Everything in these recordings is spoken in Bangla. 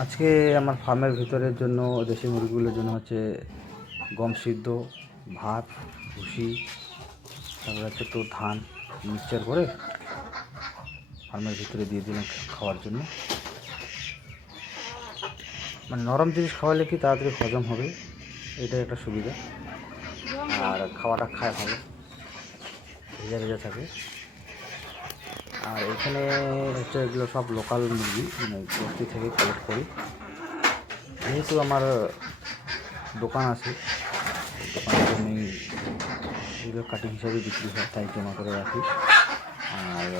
আজকে আমার ফার্মের ভিতরের জন্য দেশি মুরগিগুলোর জন্য হচ্ছে গম সিদ্ধ, ভাত, ভুসি, তারপরে হচ্ছে একটু ধান মিক্সচার করে ফার্মের ভিতরে দিয়ে দিলাম খাওয়ার জন্য। মানে নরম জিনিস খাওয়ালে কি তাড়াতাড়ি হজম হবে, এটাই একটা সুবিধা। আর খাওয়াটা খায় ভালো, ভেজা ভেজা থাকে। আর এখানে হচ্ছে এগুলো সব লোকাল মুরগি, মানে বস্তি থেকে কালেক্ট করি। যেহেতু আমার দোকান আছে, দোকানের জন্যই এগুলো কাটিং হিসাবে বিক্রি হয়, তাই জমা করে রাখি। আর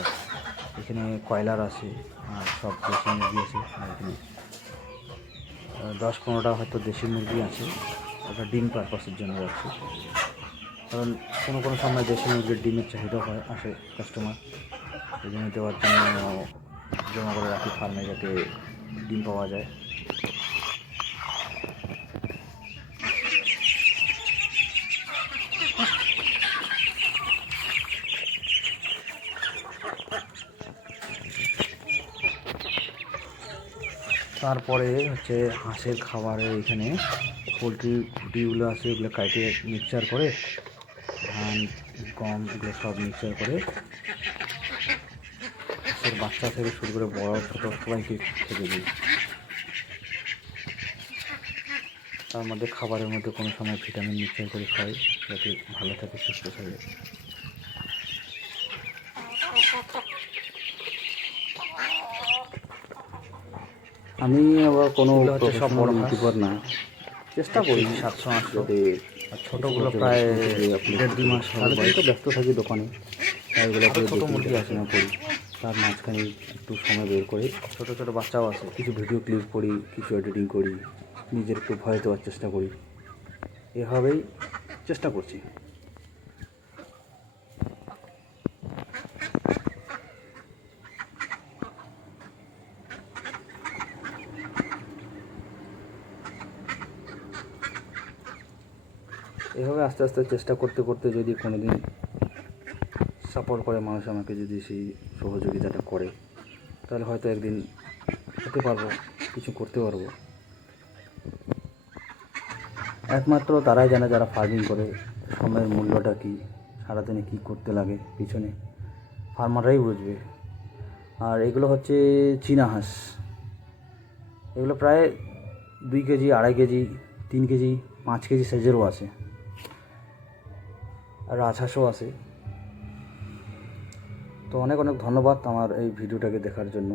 এখানে কয়লার আছে, আর সব দেশি মুরগি আছে। আর এখানে 10-15টা হয়তো দেশি মুরগি আছে, ওটা ডিম পারপাসের জন্য রাখছি। কারণ কোনো কোনো সময় দেশি মুরগির ডিমের চাহিদা হয়, আসে কাস্টমার, এই জন্য দেওয়ার জন্য জমা করে রাখি ফার্মে, যাতে ডিম পাওয়া যায়। তারপরে হচ্ছে হাঁসের খাবারে এখানে পোলট্রি খুঁটিগুলো আছে, এগুলো কাটে মিক্সচার করে, ধান, গম এগুলো সব মিক্সচার করে হাঁসের বাচ্চা থেকে শুরু করে বড় ছোটো সবাইকে খেতে দিই। তার মধ্যে খাবারের মধ্যে কোনো সময় ভিটামিন মিক্সচার করে খাই, যাতে ভালো থাকে, সুস্থ থাকে। আমি আবার কোনো সব বড় ইউটিউবার না, চেষ্টা করি 700-800, আর ছোটোগুলো প্রায় 1.5-2 মাস হবে। তো ব্যস্ত থাকি দোকানে, তাই ওগুলোকে ছোটো মুরগি আছে না করি। তার মাঝখানে একটু সময় বের করে ছোটো ছোটো বাচ্চাও আছে, কিছু ভিডিও ক্লিপ করি, কিছু এডিটিং করি, নিজের একটু ভয় দেওয়ার চেষ্টা করি। এভাবেই চেষ্টা করছি। এভাবে আস্তে আস্তে চেষ্টা করতে করতে যদি কোনো দিন সাপোর্ট করে মানুষ, আমাকে যদি সেই সহযোগিতাটা করে, তাহলে হয়তো একদিন হতে পারবো, কিছু করতে পারবো। একমাত্র তারাই জানে যারা ফার্মিং করে, সময়ের মূল্যটা কী, সারাদিনে কী করতে লাগে পিছনে, ফার্মাররাই বুঝবে। আর এগুলো হচ্ছে চীনা হাঁস, এগুলো প্রায় 2 কেজি, 2.5 কেজি, 3 কেজি, 5 কেজি সাইজেরও আছে, আর রাজহাঁসও আছে। তো অনেক অনেক ধন্যবাদ আমার এই ভিডিওটাকে দেখার জন্য।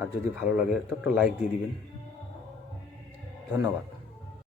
আর যদি ভালো লাগে তো একটা লাইক দিয়ে দিবেন। ধন্যবাদ।